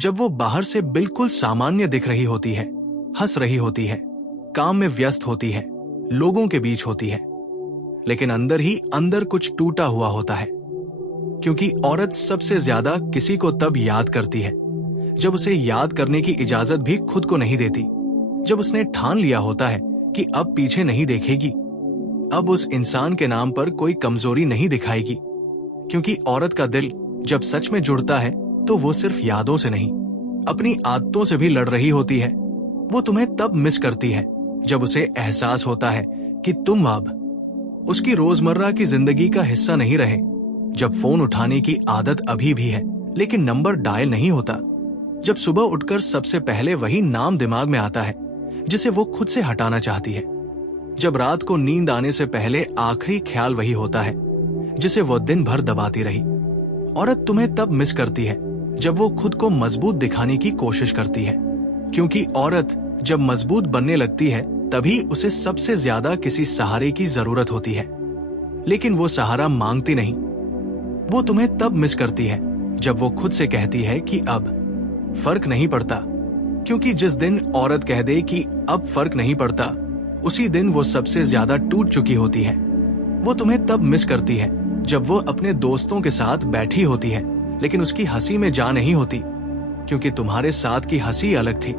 जब वो बाहर से बिल्कुल सामान्य दिख रही होती है, हंस रही होती है, काम में व्यस्त होती है, लोगों के बीच होती है, लेकिन अंदर ही अंदर कुछ टूटा हुआ होता है। क्योंकि औरत सबसे ज्यादा किसी को तब याद करती है जब उसे याद करने की इजाजत भी खुद को नहीं देती, जब उसने ठान लिया होता है कि अब पीछे नहीं देखेगी, अब उस इंसान के नाम पर कोई कमजोरी नहीं दिखाएगी। क्योंकि औरत का दिल जब सच में जुड़ता है तो वो सिर्फ यादों से नहीं, अपनी आदतों से भी लड़ रही होती है। वो तुम्हें तब मिस करती है जब उसे एहसास होता है कि तुम अब उसकी रोजमर्रा की जिंदगी का हिस्सा नहीं रहे, जब फोन उठाने की आदत अभी भी है लेकिन नंबर डायल नहीं होता, जब सुबह उठकर सबसे पहले वही नाम दिमाग में आता है जिसे वो खुद से हटाना चाहती है, जब रात को नींद आने से पहले आखिरी ख्याल वही होता है जिसे वो दिन भर दबाती रही। औरत तुम्हें तब मिस करती है जब वो खुद को मजबूत दिखाने की कोशिश करती है। क्योंकि औरत जब मजबूत बनने लगती है तभी उसे सबसे ज्यादा किसी सहारे की जरूरत होती है, लेकिन वो सहारा मांगती नहीं। वो तुम्हें तब मिस करती है जब वो खुद से कहती है कि अब फर्क नहीं पड़ता। क्योंकि जिस दिन औरत कह दे कि अब फर्क नहीं पड़ता, उसी दिन वो सबसे ज्यादा टूट चुकी होती है। वो तुम्हें तब मिस करती है जब वो अपने दोस्तों के साथ बैठी होती है लेकिन उसकी हंसी में जा नहीं होती, क्योंकि तुम्हारे साथ की हंसी अलग थी।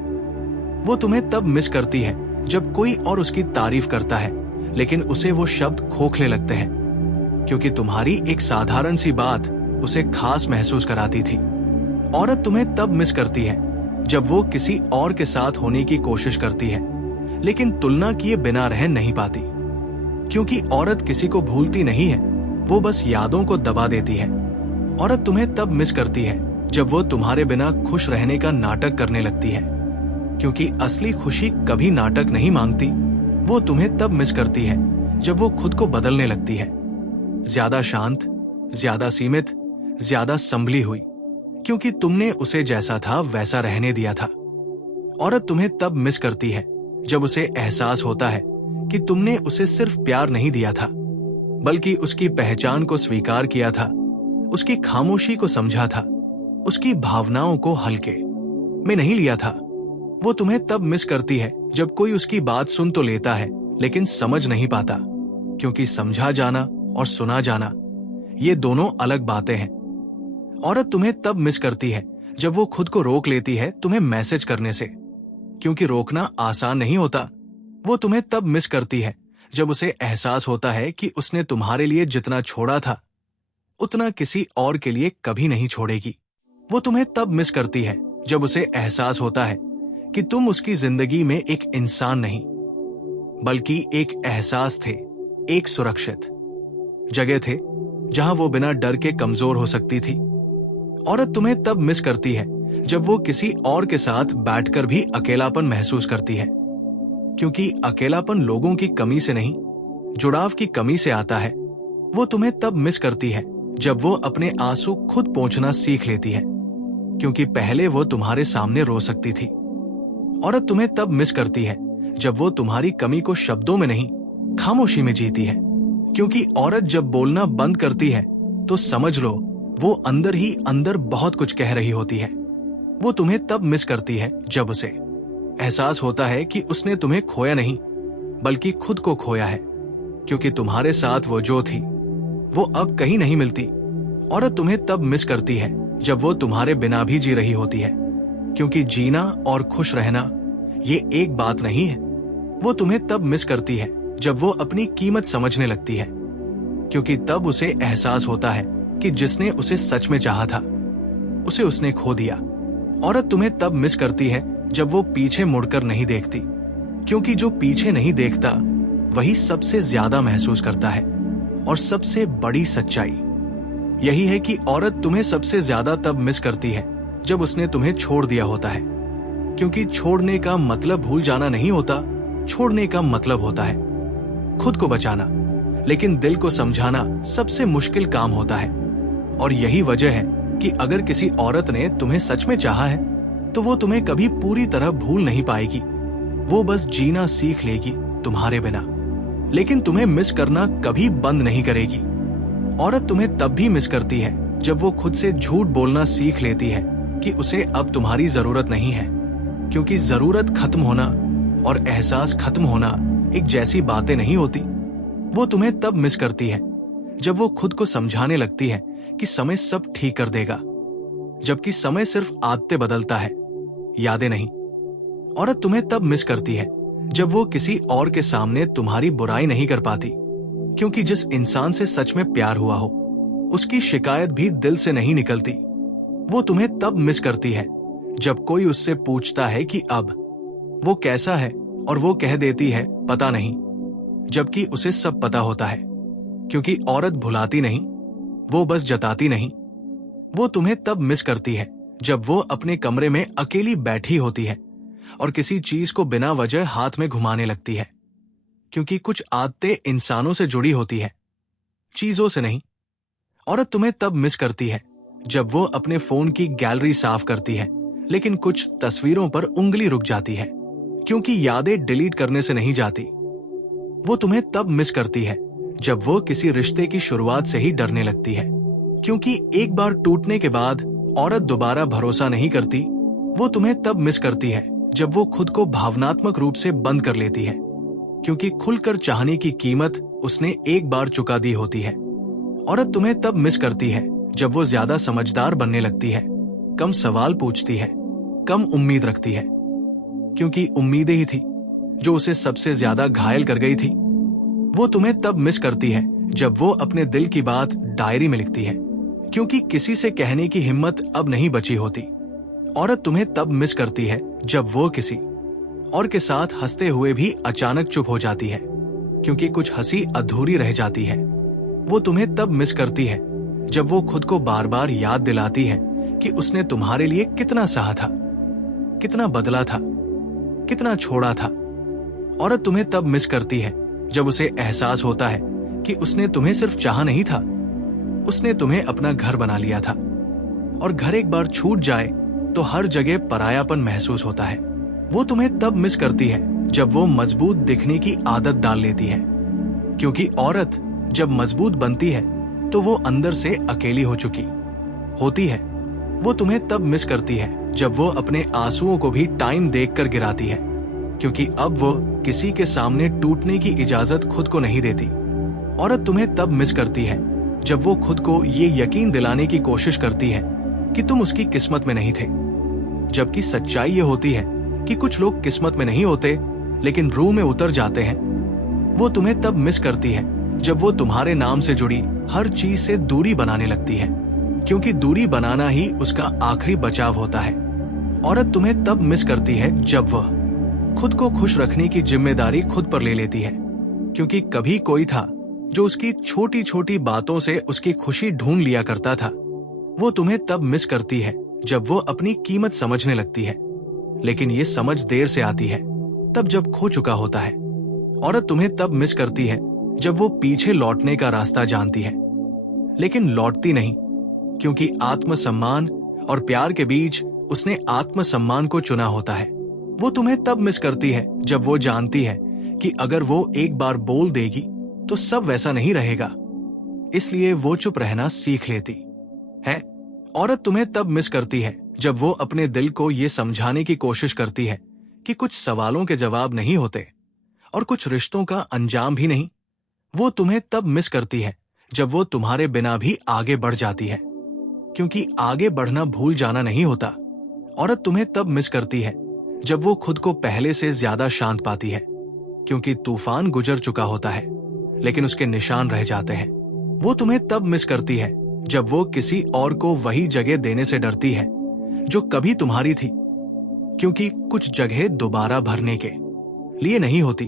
वो तुम्हें तब मिस करती है जब कोई और उसकी तारीफ करता है लेकिन उसे वो शब्द खोखले लगते हैं, क्योंकि तुम्हारी एक साधारण सी बात उसे खास महसूस कराती थी। औरत तुम्हें तब मिस करती है जब वो किसी और के साथ होने की कोशिश करती है लेकिन तुलना किए बिना रह नहीं पाती। क्योंकि औरत किसी को भूलती नहीं है, वो बस यादों को दबा देती है। औरत तुम्हें तब मिस करती है जब वो तुम्हारे बिना खुश रहने का नाटक करने लगती है, क्योंकि असली खुशी कभी नाटक नहीं मांगती। वो तुम्हें तब मिस करती है जब वो खुद को बदलने लगती है, ज्यादा शांत, ज्यादा सीमित, ज्यादा संभली हुई, क्योंकि तुमने उसे जैसा था वैसा रहने दिया था। औरत तुम्हें तब मिस करती है जब उसे एहसास होता है कि तुमने उसे सिर्फ प्यार नहीं दिया था, बल्कि उसकी पहचान को स्वीकार किया था, उसकी खामोशी को समझा था, उसकी भावनाओं को हल्के में नहीं लिया था। वो तुम्हें तब मिस करती है जब कोई उसकी बात सुन तो लेता है लेकिन समझ नहीं पाता, क्योंकि समझा जाना और सुना जाना ये दोनों अलग बातें हैं। औरत तुम्हें तब मिस करती है जब वो खुद को रोक लेती है तुम्हें मैसेज करने से, क्योंकि रोकना आसान नहीं होता। वो तुम्हें तब मिस करती है जब उसे एहसास होता है कि उसने तुम्हारे लिए जितना छोड़ा था उतना किसी और के लिए कभी नहीं छोड़ेगी। वो तुम्हें तब मिस करती है जब उसे एहसास होता है कि तुम उसकी जिंदगी में एक इंसान नहीं बल्कि एक एहसास थे, एक सुरक्षित जगह थे जहां वो बिना डर के कमजोर हो सकती थी। औरत तुम्हें तब मिस करती है जब वो किसी और के साथ बैठकर भी अकेलापन महसूस करती है, क्योंकि अकेलापन लोगों की कमी से नहीं, जुड़ाव की कमी से आता है। वो तुम्हें तब मिस करती है जब वो अपने आंसू खुद पोंछना सीख लेती है, क्योंकि पहले वो तुम्हारे सामने रो सकती थी। औरत तुम्हें तब मिस करती है जब वो तुम्हारी कमी को शब्दों में नहीं, खामोशी में जीती है, क्योंकि औरत जब बोलना बंद करती है तो समझ लो वो अंदर ही अंदर बहुत कुछ कह रही होती है। वो तुम्हें तब मिस करती है जब उसे एहसास होता है कि उसने तुम्हें खोया नहीं बल्कि खुद को खोया है, क्योंकि तुम्हारे साथ वो जो थी वो अब कहीं नहीं मिलती। औरत तुम्हें तब मिस करती है जब वो तुम्हारे बिना भी जी रही होती है, क्योंकि जीना और खुश रहना ये एक बात नहीं है। वो तुम्हें तब मिस करती है जब वो अपनी कीमत समझने लगती है, क्योंकि तब उसे एहसास होता है कि जिसने उसे सच में चाहा था उसे उसने खो दिया। औरत तुम्हें तब मिस करती है जब वो पीछे मुड़कर नहीं देखती, क्योंकि जो पीछे नहीं देखता वही सबसे ज्यादा महसूस करता है। और सबसे बड़ी सच्चाई यही है कि औरत तुम्हें सबसे ज्यादा तब मिस करती है जब उसने तुम्हें छोड़ दिया होता है, क्योंकि छोड़ने का मतलब भूल जाना नहीं होता, छोड़ने का मतलब होता है खुद को बचाना, लेकिन दिल को समझाना सबसे मुश्किल काम होता है। और यही वजह है कि अगर किसी औरत ने तुम्हें सच में चाहा है तो वो तुम्हें कभी पूरी तरह भूल नहीं पाएगी, वो बस जीना सीख लेगी तुम्हारे बिना, लेकिन तुम्हें मिस करना कभी बंद नहीं करेगी। औरत तुम्हें तब भी मिस करती है जब वो खुद से झूठ बोलना सीख लेती है कि उसे अब तुम्हारी जरूरत नहीं है, क्योंकि जरूरत खत्म होना और एहसास खत्म होना एक जैसी बातें नहीं होती। वो तुम्हें तब मिस करती है जब वो खुद को समझाने लगती है कि समय सब ठीक कर देगा, जबकि समय सिर्फ आदतें बदलता है, यादें नहीं। औरत तुम्हें तब मिस करती है जब वो किसी और के सामने तुम्हारी बुराई नहीं कर पाती, क्योंकि जिस इंसान से सच में प्यार हुआ हो उसकी शिकायत भी दिल से नहीं निकलती। वो तुम्हें तब मिस करती है जब कोई उससे पूछता है कि अब वो कैसा है और वो कह देती है पता नहीं, जबकि उसे सब पता होता है, क्योंकि औरत भुलाती नहीं, वो बस जताती नहीं। वो तुम्हें तब मिस करती है जब वो अपने कमरे में अकेली बैठी होती है और किसी चीज को बिना वजह हाथ में घुमाने लगती है, क्योंकि कुछ आदतें इंसानों से जुड़ी होती है, चीजों से नहीं। औरत तुम्हें तब मिस करती है जब वो अपने फोन की गैलरी साफ करती है, लेकिन कुछ तस्वीरों पर उंगली रुक जाती है, क्योंकि यादें डिलीट करने से नहीं जाती। वो तुम्हें तब मिस करती है जब वो किसी रिश्ते की शुरुआत से ही डरने लगती है, क्योंकि एक बार टूटने के बाद औरत दोबारा भरोसा नहीं करती। वो तुम्हें तब मिस करती है जब वो खुद को भावनात्मक रूप से बंद कर लेती है, क्योंकि खुलकर चाहने की कीमत उसने एक बार चुका दी होती है। औरत तुम्हें तब मिस करती है जब वो ज्यादा समझदार बनने लगती है, कम सवाल पूछती है, कम उम्मीद रखती है, क्योंकि उम्मीदें ही थी जो उसे सबसे ज्यादा घायल कर गई थी। वो तुम्हें तब मिस करती है जब वो अपने दिल की बात डायरी में लिखती है, क्योंकि किसी से कहने की हिम्मत अब नहीं बची होती। औरत तुम्हें तब मिस करती है जब वो किसी और के साथ हंसते हुए भी अचानक चुप हो जाती है, क्योंकि कुछ हंसी अधूरी रह जाती है। वो तुम्हें तब मिस करती है जब वो खुद को बार बार याद दिलाती है कि उसने तुम्हारे लिए कितना सहा था, कितना बदला था, कितना छोड़ा था। औरत तुम्हें तब मिस करती है जब उसे एहसास होता है कि उसने तुम्हें सिर्फ चाहा नहीं था, उसने तुम्हें अपना घर बना लिया था, और घर एक बार छूट जाए तो हर जगह परायापन महसूस होता है। वो तुम्हें तब मिस करती है जब वो मजबूत दिखने की आदत डाल लेती है, क्योंकि औरत जब मजबूत बनती है तो वो अंदर से अकेली हो चुकी होती है। वो तुम्हें तब मिस करती है जब वो अपने आंसुओं को भी टाइम देखकर गिराती है, क्योंकि अब वो किसी के सामने टूटने की इजाजत खुद को नहीं देती। औरत तुम्हें तब मिस करती है जब वो खुद को ये यकीन दिलाने की कोशिश करती है कि तुम उसकी किस्मत में नहीं थे, जबकि सच्चाई ये होती है कि कुछ लोग किस्मत में नहीं होते लेकिन रूह में उतर जाते हैं। वो तुम्हें तब मिस करती है जब वो तुम्हारे नाम से जुड़ी हर चीज से दूरी बनाने लगती है, क्योंकि दूरी बनाना ही उसका आखिरी बचाव होता है। औरत तुम्हें तब मिस करती है जब वह खुद को खुश रखने की जिम्मेदारी खुद पर ले लेती है, क्योंकि कभी कोई था जो उसकी छोटी छोटी बातों से उसकी खुशी ढूंढ लिया करता था। वो तुम्हें तब मिस करती है जब वो अपनी कीमत समझने लगती है, लेकिन ये समझ देर से आती है, तब जब खो चुका होता है। औरत तुम्हें तब मिस करती है जब वो पीछे लौटने का रास्ता जानती है, लेकिन लौटती नहीं, क्योंकि आत्मसम्मान और प्यार के बीच उसने आत्मसम्मान को चुना होता है। वो तुम्हें तब मिस करती है जब वो जानती है कि अगर वो एक बार बोल देगी तो सब वैसा नहीं रहेगा, इसलिए वो चुप रहना सीख लेती है। औरत तुम्हें तब मिस करती है जब वो अपने दिल को ये समझाने की कोशिश करती है कि कुछ सवालों के जवाब नहीं होते और कुछ रिश्तों का अंजाम भी नहीं। वो तुम्हें तब मिस करती है जब वो तुम्हारे बिना भी आगे बढ़ जाती है, क्योंकि आगे बढ़ना भूल जाना नहीं होता। औरत तुम्हें तब मिस करती है जब वो खुद को पहले से ज्यादा शांत पाती है, क्योंकि तूफान गुजर चुका होता है लेकिन उसके निशान रह जाते हैं। वो तुम्हें तब मिस करती है जब वो किसी और को वही जगह देने से डरती है जो कभी तुम्हारी थी, क्योंकि कुछ जगह दोबारा भरने के लिए नहीं होती।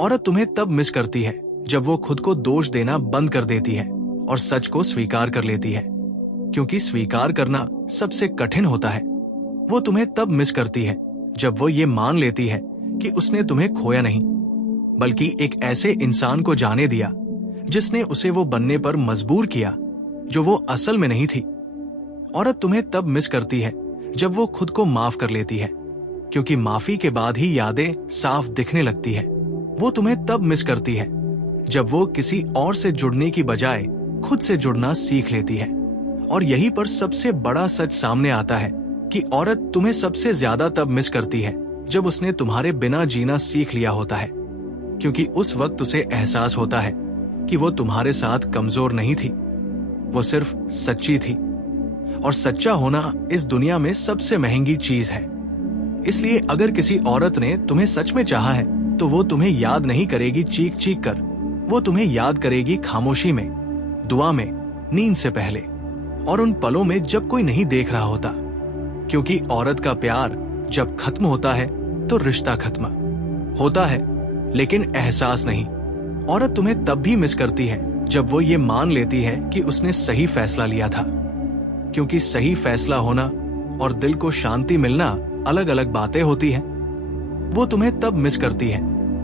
औरत तुम्हें तब मिस करती है जब वो खुद को दोष देना बंद कर देती है और सच को स्वीकार कर लेती है, क्योंकि स्वीकार करना सबसे कठिन होता है। वो तुम्हें तब मिस करती है जब वो ये मान लेती है कि उसने तुम्हें खोया नहीं, बल्कि एक ऐसे इंसान को जाने दिया जिसने उसे वो बनने पर मजबूर किया जो वो असल में नहीं थी। औरत तुम्हें तब मिस करती है जब वो खुद को माफ कर लेती है, क्योंकि माफी के बाद ही यादें साफ दिखने लगती है। वो तुम्हें तब मिस करती है जब वो किसी और से जुड़ने की बजाय खुद से जुड़ना सीख लेती है। और यही पर सबसे बड़ा सच सामने आता है कि औरत तुम्हें सबसे ज्यादा तब मिस करती है जब उसने तुम्हारे बिना जीना सीख लिया होता है, क्योंकि उस वक्त उसे एहसास होता है कि वो तुम्हारे साथ कमजोर नहीं थी, वो सिर्फ सच्ची थी। और सच्चा होना इस दुनिया में सबसे महंगी चीज है। इसलिए अगर किसी औरत ने तुम्हें सच में चाहा है तो वो तुम्हें याद नहीं करेगी चीख चीख कर, वो तुम्हें याद करेगी खामोशी में, दुआ में, नींद से पहले और उन पलों में जब कोई नहीं देख रहा होता। क्योंकि औरत का प्यार जब खत्म होता है तो रिश्ता खत्म होता है, लेकिन एहसास नहीं। औरत तुम्हें तब भी मिस करती है जब वो ये मान लेती है कि उसने सही फैसला लिया था, क्योंकि सही फैसला होना और दिल को शांति मिलना अलग अलग बातें होती हैं। वो तुम्हें तब मिस करती है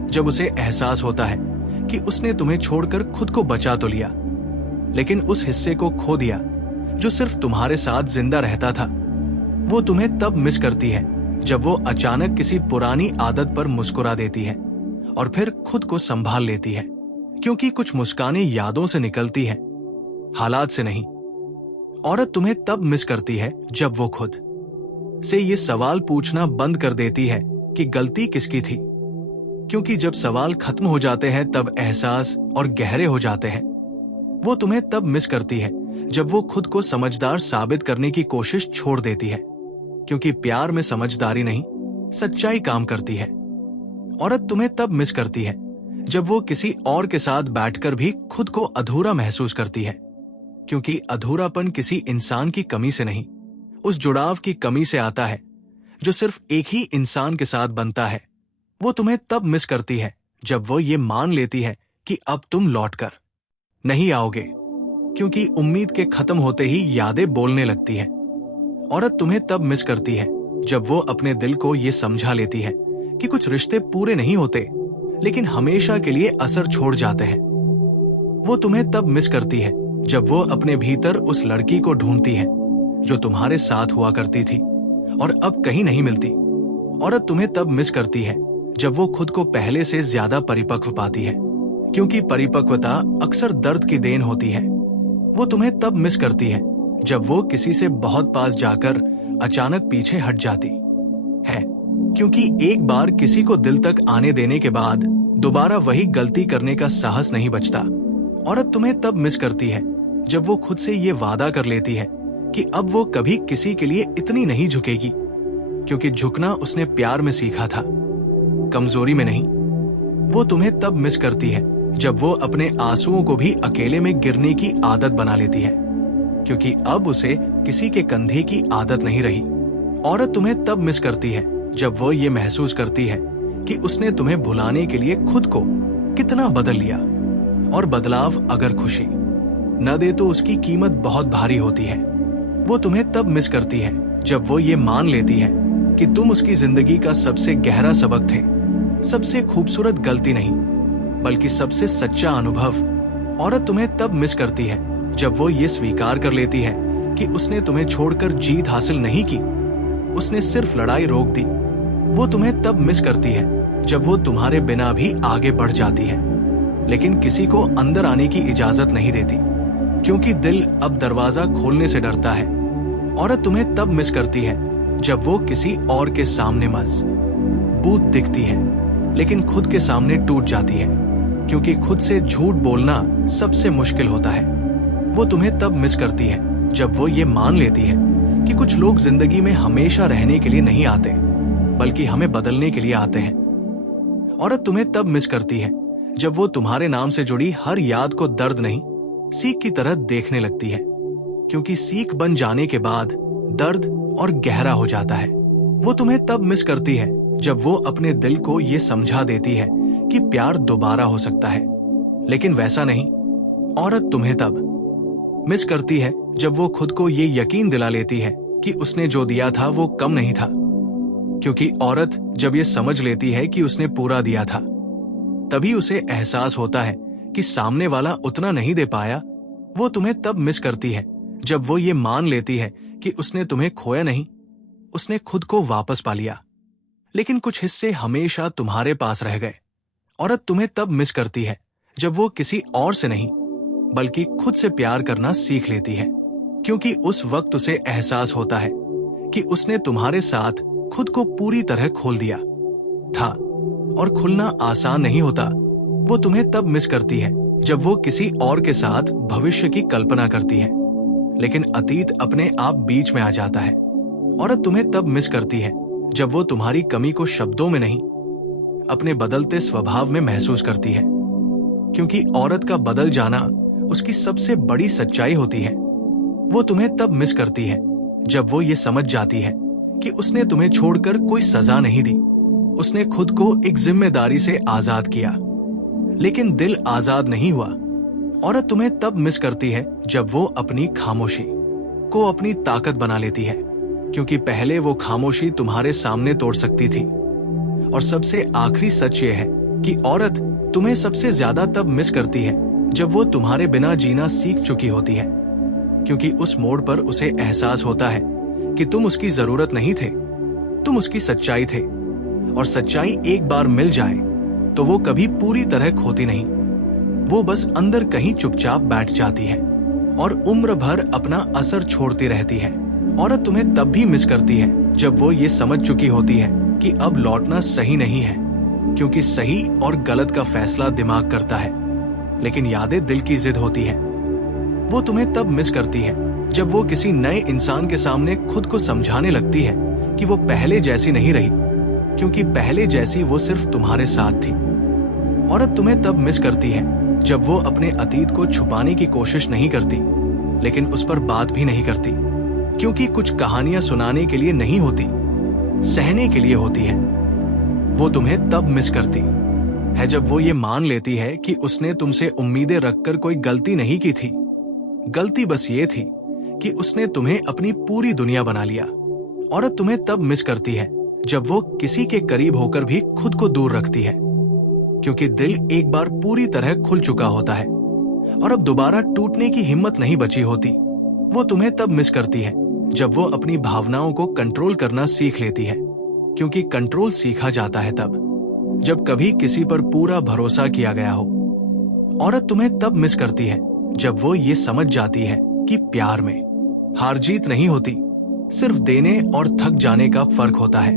जब उसे एहसास होता है कि उसने तुम्हें छोड़कर खुद को बचा तो लिया, लेकिन उस हिस्से को खो दिया जो सिर्फ तुम्हारे साथ जिंदा रहता था। वो तुम्हें तब मिस करती है जब वो अचानक किसी पुरानी आदत पर मुस्कुरा देती है और फिर खुद को संभाल लेती है, क्योंकि कुछ मुस्कानें यादों से निकलती हैं, हालात से नहीं। औरत तुम्हें तब मिस करती है जब वो खुद से ये सवाल पूछना बंद कर देती है कि गलती किसकी थी, क्योंकि जब सवाल खत्म हो जाते हैं तब एहसास और गहरे हो जाते हैं। वो तुम्हें तब मिस करती है जब वो खुद को समझदार साबित करने की कोशिश छोड़ देती है, क्योंकि प्यार में समझदारी नहीं, सच्चाई काम करती है। औरत तुम्हें तब मिस करती है जब वो किसी और के साथ बैठकर भी खुद को अधूरा महसूस करती है, क्योंकि अधूरापन किसी इंसान की कमी से नहीं, उस जुड़ाव की कमी से आता है जो सिर्फ एक ही इंसान के साथ बनता है। वो तुम्हें तब मिस करती है जब वो ये मान लेती है कि अब तुम लौटकर नहीं आओगे, क्योंकि उम्मीद के खत्म होते ही यादें बोलने लगती है। औरत तुम्हें तब मिस करती है जब वो अपने दिल को ये समझा लेती है कि कुछ रिश्ते पूरे नहीं होते, लेकिन हमेशा के लिए असर छोड़ जाते हैं। वो तुम्हें तब मिस करती है जब वो अपने भीतर उस लड़की को ढूंढती है जो तुम्हारे साथ हुआ करती थी और अब कहीं नहीं मिलती। औरत तुम्हें तब मिस करती है जब वो खुद को पहले से ज्यादा परिपक्व पाती है, क्योंकि परिपक्वता अक्सर दर्द की देन होती है। वो तुम्हें तब मिस करती है जब वो किसी से बहुत पास जाकर अचानक पीछे हट जाती है, क्योंकि एक बार किसी को दिल तक आने देने के बाद दोबारा वही गलती करने का साहस नहीं बचता। औरत तुम्हें तब मिस करती है जब वो खुद से ये वादा कर लेती है कि अब वो कभी किसी के लिए इतनी नहीं झुकेगी, क्योंकि झुकना उसने प्यार में सीखा था, कमजोरी में नहीं। वो तुम्हें तब मिस करती है जब वो अपने आंसुओं को भी अकेले में गिरने की आदत बना लेती है, क्योंकि अब उसे किसी के कंधे की आदत नहीं रही। औरत तुम्हें तब मिस करती है जब वो ये महसूस करती है कि उसने तुम्हें भुलाने के लिए खुद को कितना बदल लिया, और बदलाव अगर खुशी न दे तो उसकी कीमत बहुत भारी होती है। वो तुम्हें तब मिस करती है जब वो ये मान लेती है कि तुम उसकी जिंदगी का सबसे गहरा सबक थे, सबसे खूबसूरत गलती नहीं बल्कि सबसे सच्चा अनुभव। औरत तुम्हें तब मिस करती है जब वो ये स्वीकार कर लेती है कि उसने तुम्हें छोड़कर जीत हासिल नहीं की, उसने सिर्फ लड़ाई रोक दी। वो तुम्हें तब मिस करती है जब वो तुम्हारे बिना भी आगे बढ़ जाती है, लेकिन किसी को अंदर आने की इजाजत नहीं देती, क्योंकि दिल अब दरवाजा खोलने से डरता है। औरत तुम्हें तब मिस करती है जब वो किसी और के सामने मजबूत दिखती है, लेकिन खुद के सामने टूट जाती है, क्योंकि खुद से झूठ बोलना सबसे मुश्किल होता है। वो तुम्हें तब मिस करती है जब वो ये मान लेती है कि कुछ लोग जिंदगी में हमेशा रहने के लिए नहीं आते, बल्कि हमें बदलने के लिए आते हैं। औरत तुम्हें तब मिस करती है जब वो तुम्हारे नाम से जुड़ी हर याद को दर्द नहीं, सीख की तरह देखने लगती है, क्योंकि सीख बन जाने के बाद दर्द और गहरा हो जाता है। वो तुम्हें तब मिस करती है जब वो अपने दिल को ये समझा देती है कि प्यार दोबारा हो सकता है, लेकिन वैसा नहीं। औरत तुम्हें तब मिस करती है जब वो खुद को ये यकीन दिला लेती है कि उसने जो दिया था वो कम नहीं था, क्योंकि औरत जब ये समझ लेती है कि उसने पूरा दिया था, तभी उसे एहसास होता है कि सामने वाला उतना नहीं दे पाया। वो तुम्हें तब मिस करती है जब वो ये मान लेती है कि उसने तुम्हें खोया नहीं, उसने खुद को वापस पा लिया, लेकिन कुछ हिस्से हमेशा तुम्हारे पास रह गए। औरत तुम्हें तब मिस करती है जब वो किसी और से नहीं बल्कि खुद से प्यार करना सीख लेती है, क्योंकि उस वक्त उसे एहसास होता है कि उसने तुम्हारे साथ खुद को पूरी तरह खोल दिया था। और खुलना आसान नहीं होता। वो तुम्हें तब मिस करती है जब वो किसी और के साथ भविष्य की कल्पना करती है, लेकिन अतीत अपने आप बीच में आ जाता है। औरत तुम्हें तब मिस करती है जब वो तुम्हारी कमी को शब्दों में नहीं, अपने बदलते स्वभाव में महसूस करती है, क्योंकि औरत का बदल जाना उसकी सबसे बड़ी सच्चाई होती है। वो तुम्हें तब मिस करती है जब वो ये समझ जाती है कि उसने तुम्हें छोड़कर कोई सजा नहीं दी। उसने खुद को एक जिम्मेदारी से आजाद किया, लेकिन दिल आजाद नहीं हुआ। औरत तुम्हें तब मिस करती है जब वो अपनी खामोशी को अपनी ताकत बना लेती है, क्योंकि पहले वो खामोशी तुम्हारे सामने तोड़ सकती थी। और सबसे आखिरी सच ये है कि औरत तुम्हें सबसे ज्यादा तब मिस करती है जब वो तुम्हारे बिना जीना सीख चुकी होती है, क्योंकि उस मोड़ पर उसे एहसास होता है कि तुम उसकी जरूरत नहीं थे, तुम उसकी सच्चाई थे। और सच्चाई एक बार मिल जाए तो वो कभी पूरी तरह खोती नहीं, वो बस अंदर कहीं चुपचाप बैठ जाती है और उम्र भर अपना असर छोड़ती रहती है। औरत तुम्हें तब भी मिस करती है जब वो ये समझ चुकी होती है कि अब लौटना सही नहीं है, क्योंकि सही और गलत का फैसला दिमाग करता है, लेकिन यादें दिल की जिद होती है। वो तुम्हें तब मिस करती है जब वो किसी नए इंसान के सामने खुद को समझाने लगती है कि वो पहले जैसी नहीं रही, क्योंकि पहले जैसी वो सिर्फ तुम्हारे साथ थी। औरत तुम्हें तब मिस करती है जब वो अपने अतीत को छुपाने की कोशिश नहीं करती, लेकिन उस पर बात भी नहीं करती, क्योंकि कुछ कहानियां सुनाने के लिए नहीं होती, सहने के लिए होती है। वो तुम्हें तब मिस करती है जब वो ये मान लेती है कि उसने तुमसे उम्मीदें रखकर कोई गलती नहीं की थी। गलती बस ये थी कि उसने तुम्हें अपनी पूरी दुनिया बना लिया। औरत तुम्हें तब मिस करती है जब वो किसी के करीब होकर भी खुद को दूर रखती है, क्योंकि दिल एक बार पूरी तरह खुल चुका होता है और अब दोबारा टूटने की हिम्मत नहीं बची होती। वो तुम्हें तब मिस करती है जब वो अपनी भावनाओं को कंट्रोल करना सीख लेती है, क्योंकि कंट्रोल सीखा जाता है तब जब कभी किसी पर पूरा भरोसा किया गया हो। औरत तुम्हें तब मिस करती है जब वो ये समझ जाती है कि प्यार में हार जीत नहीं होती, सिर्फ देने और थक जाने का फर्क होता है।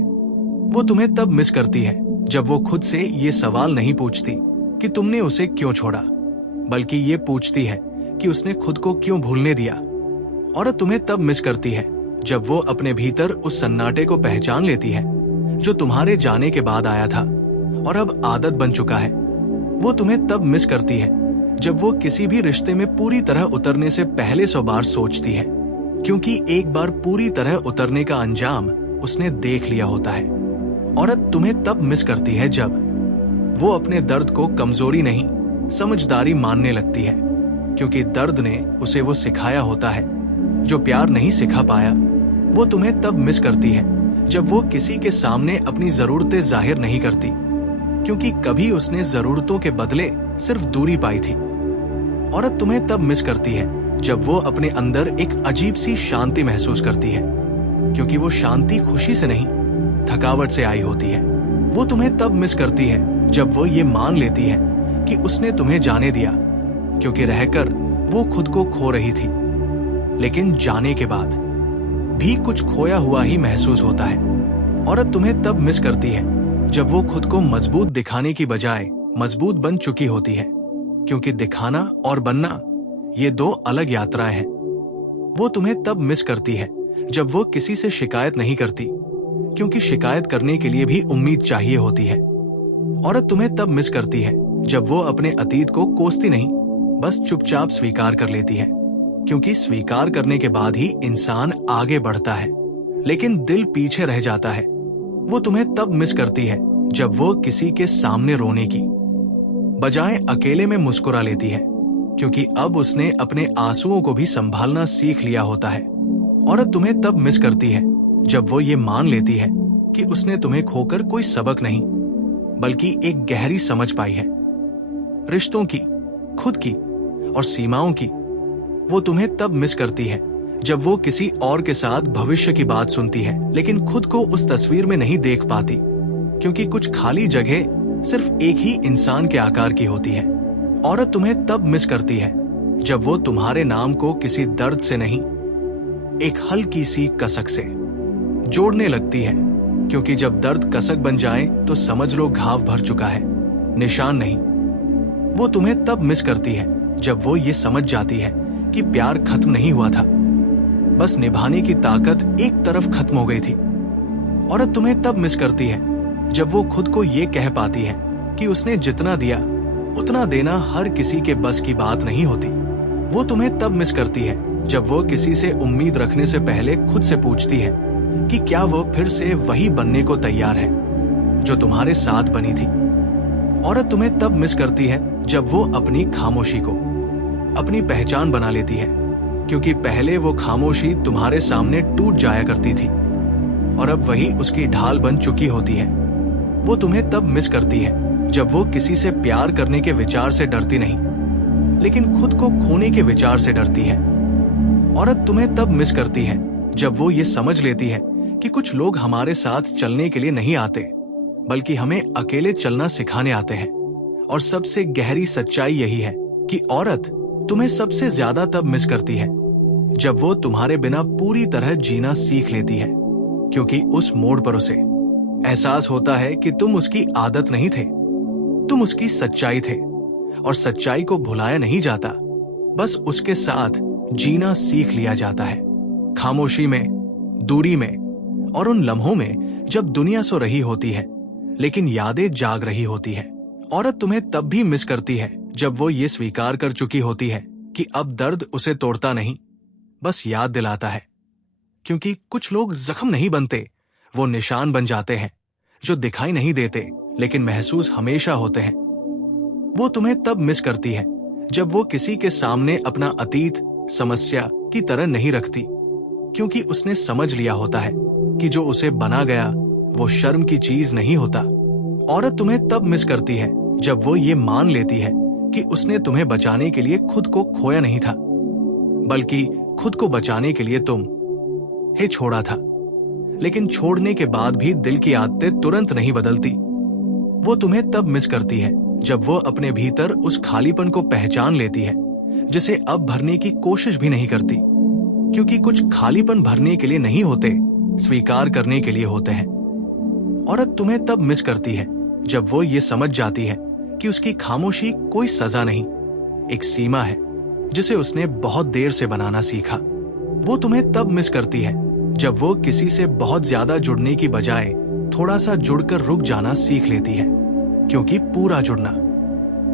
वो तुम्हें तब मिस करती है जब वो खुद से ये सवाल नहीं पूछती कि तुमने उसे क्यों छोड़ा, बल्कि ये पूछती है कि उसने खुद को क्यों भूलने दिया। औरत तुम्हें तब मिस करती है जब वो अपने भीतर उस सन्नाटे को पहचान लेती है जो तुम्हारे जाने के बाद आया था और अब आदत बन चुका है। वो तुम्हें तब मिस करती है जब वो किसी भी रिश्ते में पूरी तरह उतरने से पहले 100 बार सोचती है, क्योंकि एक बार पूरी तरह उतरने का अंजाम उसने देख लिया होता है। औरत तुम्हें तब मिस करती है जब वो अपने दर्द को कमजोरी नहीं, समझदारी मानने लगती है, क्योंकि दर्द ने उसे वो सिखाया होता है जो प्यार नहीं सिखा पाया। वो तुम्हें तब मिस करती है जब वो किसी के सामने अपनी जरूरतें जाहिर नहीं करती, क्योंकि कभी उसने जरूरतों के बदले सिर्फ दूरी पाई थी। औरत तुम्हें तब मिस करती है जब वो अपने अंदर एक अजीब सी शांति महसूस करती है, क्योंकि वो शांति खुशी से नहीं, थकावट से आई होती है। वो तुम्हें तब मिस करती है जब वो ये मान लेती है कि उसने तुम्हें जाने दिया, क्योंकि रहकर वो खुद को खो रही थी, लेकिन जाने के बाद भी कुछ खोया हुआ ही महसूस होता है। औरत तुम्हें तब मिस करती है जब वो खुद को मजबूत दिखाने की बजाय मजबूत बन चुकी होती है, क्योंकि दिखाना और बनना ये 2 अलग यात्राएं हैं। वो तुम्हें तब मिस करती है जब वो किसी से शिकायत नहीं करती, क्योंकि शिकायत करने के लिए भी उम्मीद चाहिए होती है। औरत तुम्हें तब मिस करती है जब वो अपने अतीत को कोसती नहीं, बस चुपचाप स्वीकार कर लेती है, क्योंकि स्वीकार करने के बाद ही इंसान आगे बढ़ता है, लेकिन दिल पीछे रह जाता है। वो तुम्हें तब मिस करती है जब वो किसी के सामने रोने की बजाय अकेले में मुस्कुरा लेती है, क्योंकि अब उसने अपने आंसुओं को भी संभालना सीख लिया होता है। औरत तुम्हें तब मिस करती है जब वो ये मान लेती है कि उसने तुम्हें खोकर कोई सबक नहीं, बल्कि एक गहरी समझ पाई है, रिश्तों की, खुद की और सीमाओं की। वो तुम्हें तब मिस करती है जब वो किसी और के साथ भविष्य की बात सुनती है, लेकिन खुद को उस तस्वीर में नहीं देख पाती, क्योंकि कुछ खाली जगह सिर्फ एक ही इंसान के आकार की होती है। औरत तुम्हें तब मिस करती है जब वो तुम्हारे नाम को किसी दर्द से नहीं, एक हल्की सी कसक से जोड़ने लगती है, क्योंकि जब दर्द कसक बन जाए तो समझ लो घाव भर चुका है, निशान नहीं। वो तुम्हें तब मिस करती है जब वो ये समझ जाती है कि प्यार खत्म नहीं हुआ था, बस निभाने की ताकत एक तरफ खत्म हो गई थी। औरत तुम्हें तब मिस करती है जब वो खुद को ये कह पाती है कि उसने जितना दिया उतना देना हर किसी के बस की बात नहीं होती। वो तुम्हें तब मिस करती है जब वो किसी से उम्मीद रखने से पहले खुद से पूछती है कि क्या वो फिर से वही बनने को तैयार है जो तुम्हारे साथ बनी थी। औरत तुम्हें तब मिस करती है जब वो अपनी खामोशी को अपनी पहचान बना लेती है, क्योंकि पहले वो खामोशी तुम्हारे सामने टूट जाया करती थी और अब वही उसकी ढाल बन चुकी होती है। वो तुम्हें तब मिस करती है जब वो किसी से प्यार करने के विचार से डरती नहीं, लेकिन खुद को खोने के विचार से डरती है। औरत तुम्हें तब मिस करती है जब वो ये समझ लेती है कि कुछ लोग हमारे साथ चलने के लिए नहीं आते, बल्कि हमें अकेले चलना सिखाने आते हैं। और सबसे गहरी सच्चाई यही है कि औरत तुम्हें सबसे ज्यादा तब मिस करती है जब वो तुम्हारे बिना पूरी तरह जीना सीख लेती है, क्योंकि उस मोड़ पर उसे एहसास होता है कि तुम उसकी आदत नहीं थे, तुम उसकी सच्चाई थे। और सच्चाई को भुलाया नहीं जाता, बस उसके साथ जीना सीख लिया जाता है। खामोशी में, दूरी में और उन लम्हों में जब दुनिया सो रही होती है लेकिन यादें जाग रही होती है। औरत तुम्हें तब भी मिस करती है जब वो ये स्वीकार कर चुकी होती है कि अब दर्द उसे तोड़ता नहीं, बस याद दिलाता है। क्योंकि कुछ लोग जख्म नहीं बनते, वो निशान बन जाते हैं जो दिखाई नहीं देते लेकिन महसूस हमेशा होते हैं। वो तुम्हें तब मिस करती है जब वो किसी के सामने अपना अतीत समस्या की तरह नहीं रखती, क्योंकि उसने समझ लिया होता है कि जो उसे बना गया वो शर्म की चीज नहीं होता। औरत तुम्हें तब मिस करती है जब वो ये मान लेती है कि उसने तुम्हें बचाने के लिए खुद को खोया नहीं था, बल्कि खुद को बचाने के लिए तुम ही छोड़ा था। लेकिन छोड़ने के बाद भी दिल की आदतें तुरंत नहीं बदलती। वो तुम्हें तब मिस करती है जब वो अपने भीतर उस खालीपन को पहचान लेती है जिसे अब भरने की कोशिश भी नहीं करती, क्योंकि कुछ खालीपन भरने के लिए नहीं होते, स्वीकार करने के लिए होते हैं। औरत तुम्हें तब मिस करती है जब वो ये समझ जाती है कि उसकी खामोशी कोई सजा नहीं, एक सीमा है जिसे उसने बहुत देर से बनाना सीखा। वो तुम्हें तब मिस करती है जब वो किसी से बहुत ज्यादा जुड़ने की बजाय थोड़ा सा जुड़कर रुक जाना सीख लेती है, क्योंकि पूरा जुड़ना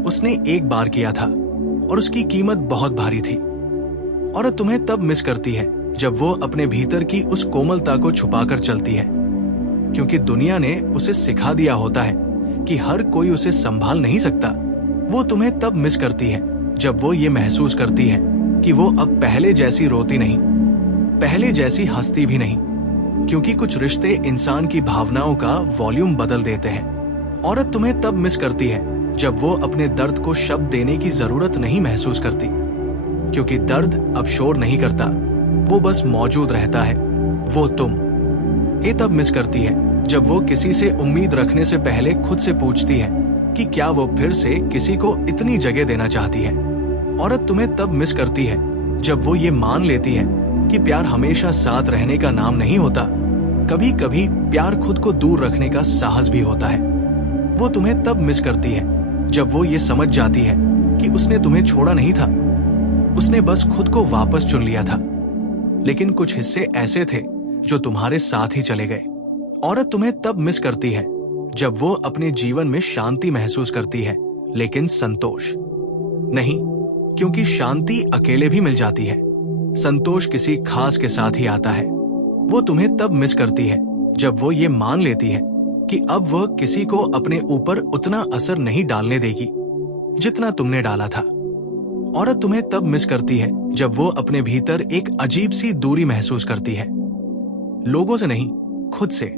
उसने एक बार किया था और उसकी कीमत बहुत भारी थी। औरत तुम्हें तब मिस करती है जब वो अपने भीतर की उस कोमलता को छुपाकर चलती है, क्योंकि दुनिया ने उसे सिखा दिया होता है कि हर कोई उसे संभाल नहीं सकता। वो तुम्हें तब मिस करती है जब वो ये महसूस करती है कि वो अब पहले जैसी रोती नहीं, पहले जैसी हंसती भी नहीं, क्योंकि कुछ रिश्ते इंसान की भावनाओं का वॉल्यूम बदल देते हैं। औरत तुम्हें तब मिस करती है जब वो अपने दर्द को शब्द देने की जरूरत नहीं महसूस करती, क्योंकि दर्द अब शोर नहीं करता, वो बस मौजूद रहता है। वो तुम ही तब मिस करती है जब वो किसी से उम्मीद रखने से पहले खुद से पूछती है कि क्या वो फिर से किसी को इतनी जगह देना चाहती है। औरत तुम्हें तब मिस करती है जब वो ये मान लेती है कि प्यार हमेशा साथ रहने का नाम नहीं होता, कभी कभी प्यार खुद को दूर रखने का साहस भी होता है। वो तुम्हें तब मिस करती है जब वो ये समझ जाती है कि उसने तुम्हें छोड़ा नहीं था, उसने बस खुद को वापस चुन लिया था, लेकिन कुछ हिस्से ऐसे थे जो तुम्हारे साथ ही चले गए। औरत तुम्हें तब मिस करती है जब वो अपने जीवन में शांति महसूस करती है, लेकिन संतोष नहीं, क्योंकि शांति अकेले भी मिल जाती है, संतोष किसी खास के साथ ही आता है। वो तुम्हें तब मिस करती है जब वो ये मान लेती है कि अब वह किसी को अपने ऊपर उतना असर नहीं डालने देगी जितना तुमने डाला था। औरत तुम्हें तब मिस करती है जब वो अपने भीतर एक अजीब सी दूरी महसूस करती है, लोगों से नहीं, खुद से,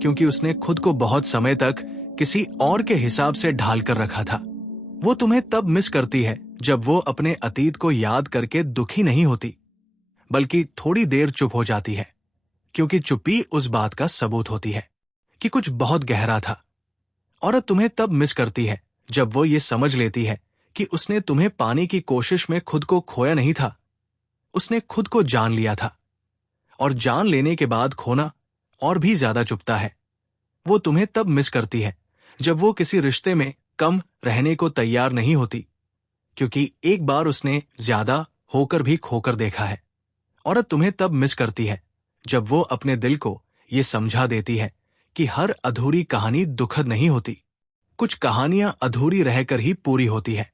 क्योंकि उसने खुद को बहुत समय तक किसी और के हिसाब से ढाल कर रखा था। वो तुम्हें तब मिस करती है जब वो अपने अतीत को याद करके दुखी नहीं होती, बल्कि थोड़ी देर चुप हो जाती है, क्योंकि चुप्पी उस बात का सबूत होती है कि कुछ बहुत गहरा था। औरत तुम्हें तब मिस करती है जब वो ये समझ लेती है कि उसने तुम्हें पाने की कोशिश में खुद को खोया नहीं था, उसने खुद को जान लिया था, और जान लेने के बाद खोना, और भी ज्यादा चुभता है। वो तुम्हें तब मिस करती है जब वो किसी रिश्ते में कम रहने को तैयार नहीं होती, क्योंकि एक बार उसने ज्यादा होकर भी खोकर देखा है। औरत तुम्हें तब मिस करती है जब वो अपने दिल को ये समझा देती है कि हर अधूरी कहानी दुखद नहीं होती, कुछ कहानियां अधूरी रहकर ही पूरी होती है।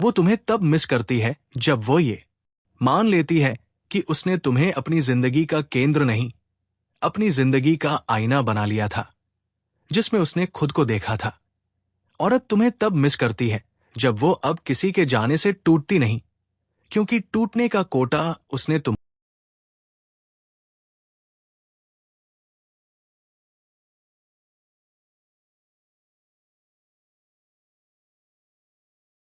वो तुम्हें तब मिस करती है जब वो ये मान लेती है कि उसने तुम्हें अपनी जिंदगी का केंद्र नहीं, अपनी जिंदगी का आईना बना लिया था, जिसमें उसने खुद को देखा था। औरत तुम्हें तब मिस करती है जब वो अब किसी के जाने से टूटती नहीं, क्योंकि टूटने का कोटा उसने